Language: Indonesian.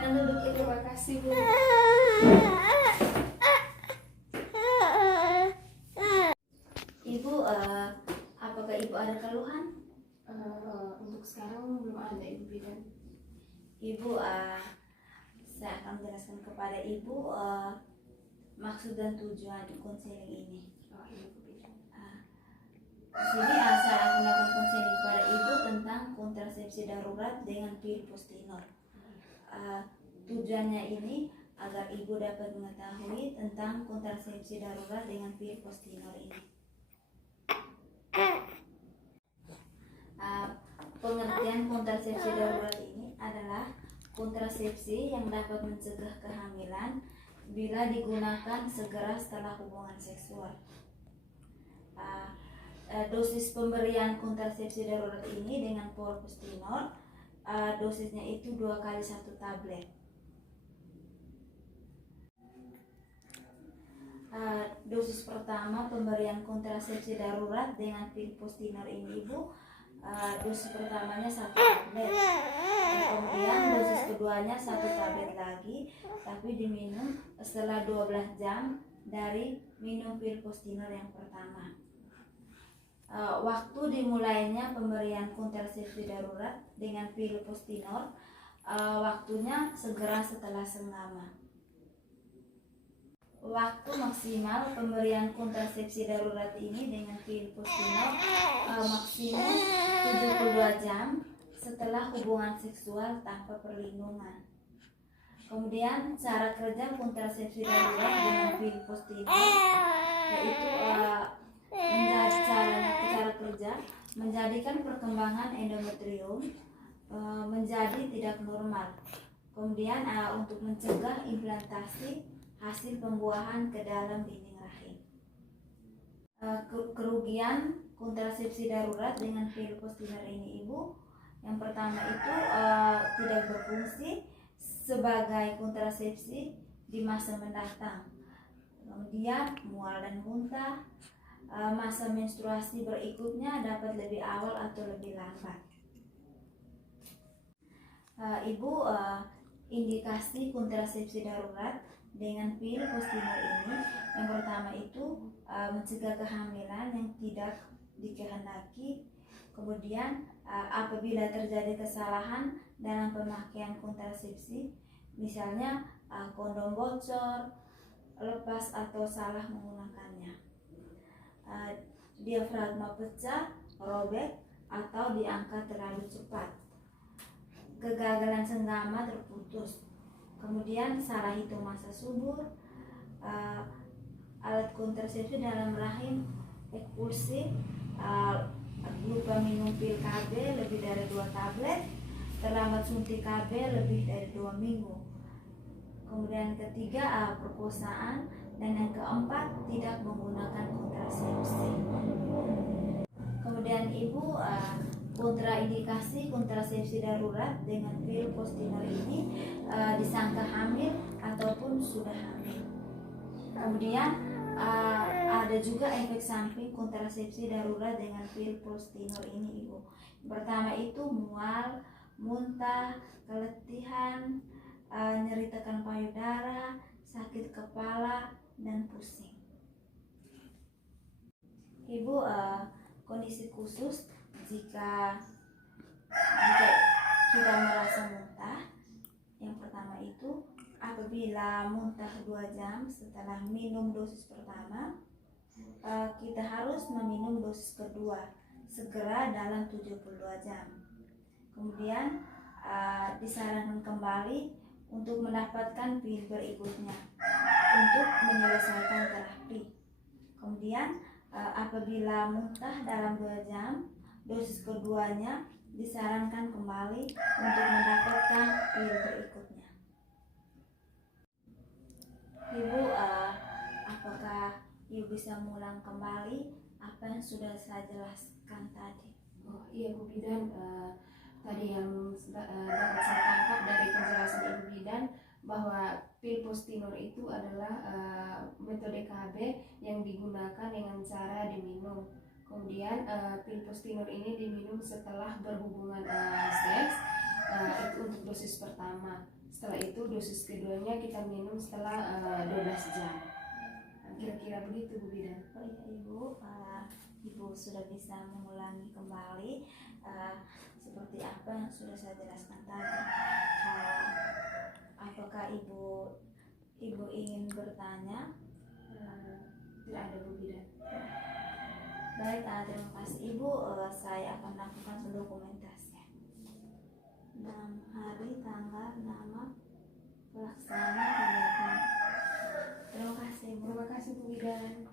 Silakan duduk Ibu. Terima kasih Bu. Ibu, apakah Ibu ada keluhan? Untuk sekarang belum ada Ibu Bidan. Ibu, saya akan menjelaskan kepada Ibu maksud dan tujuan konseling ini. Oh iya Bu Bidan. Di sini saya akan melakukan konseling kepada Ibu tentang kontrasepsi darurat dengan pil postinor. Tujuannya ini agar Ibu dapat mengetahui tentang kontrasepsi darurat dengan pil postinor ini. Pengertian kontrasepsi darurat ini adalah kontrasepsi yang dapat mencegah kehamilan bila digunakan segera setelah hubungan seksual. Dosis pemberian kontrasepsi darurat ini dengan pil postinor, dosisnya itu 2 kali 1 tablet. Dosis pertama pemberian kontrasepsi darurat dengan pil postinor ini Ibu, dosis pertamanya 1 tablet, kemudian dosis keduanya 1 tablet lagi, tapi diminum setelah 12 jam dari minum pil postinor yang pertama. Waktu dimulainya pemberian kontrasepsi darurat dengan pil postinor, waktunya segera setelah senggama. Waktu maksimal pemberian kontrasepsi darurat ini dengan pil postinor maksimum 72 jam setelah hubungan seksual tanpa perlindungan. Kemudian cara kerja kontrasepsi darurat dengan pil postinor yaitu cara kerja menjadikan perkembangan endometrium menjadi tidak normal. Kemudian untuk mencegah implantasi hasil pembuahan ke dalam dinding rahim. Kerugian kontrasepsi darurat dengan pil postinor ini Ibu, yang pertama itu tidak berfungsi sebagai kontrasepsi di masa mendatang. Kemudian mual dan muntah, masa menstruasi berikutnya dapat lebih awal atau lebih lambat. Ibu, indikasi kontrasepsi darurat dengan pil postinor ini, yang pertama itu mencegah kehamilan yang tidak dikehendaki. Kemudian apabila terjadi kesalahan dalam pemakaian kontrasepsi, misalnya kondom bocor, lepas atau salah menggunakannya, diafragma pecah, robek atau diangkat terlalu cepat, kegagalan senggama terputus, kemudian salah hitung masa subur, alat kontrasepsi dalam rahim ekspulsif, lupa minum pil KB lebih dari 2 tablet, terlambat suntik KB lebih dari 2 minggu. Kemudian ketiga, perkosaan, dan yang keempat tidak menggunakan kontrasepsi. Kemudian Ibu, kontraindikasi kontrasepsi darurat dengan pil postinor ini disangka hamil ataupun sudah hamil. Kemudian ada juga efek samping kontrasepsi darurat dengan pil postinor ini Ibu. Pertama itu mual, muntah, keletihan, nyeri tekan payudara, sakit kepala, dan pusing. Ibu, kondisi khusus jika kita merasa muntah, yang pertama itu apabila muntah 2 jam setelah minum dosis pertama, kita harus meminum dosis kedua segera dalam 72 jam. Kemudian disarankan kembali untuk mendapatkan pil berikutnya untuk menyelesaikan terapi. Kemudian apabila muntah dalam 2 jam, dosis keduanya disarankan kembali untuk mendapatkan pil berikutnya. Ibu, apakah Ibu bisa mengulang kembali apa yang sudah saya jelaskan tadi? Oh iya Bu Bidan, tadi yang dapat saya tangkap dari penjelasan Ibu Bidan bahwa pil postinor itu adalah metode KB yang digunakan dengan cara diminum. Kemudian pil postinor ini diminum setelah berhubungan seks, itu untuk dosis pertama. Setelah itu dosis keduanya kita minum setelah 12 jam. Nah, kira-kira begitu Bu Bidan. Oh iya Ibu, Ibu sudah bisa mengulangi kembali seperti apa yang sudah saya jelaskan tadi. Apakah Ibu ingin bertanya? Tidak ada Bu Bidan. Baik, terima kasih Ibu. Saya akan lakukan dokumentasi. 6 hari, tanggal, nama, pelaksana kegiatan. Terima kasih Bu. Terima kasih Bu Bidan.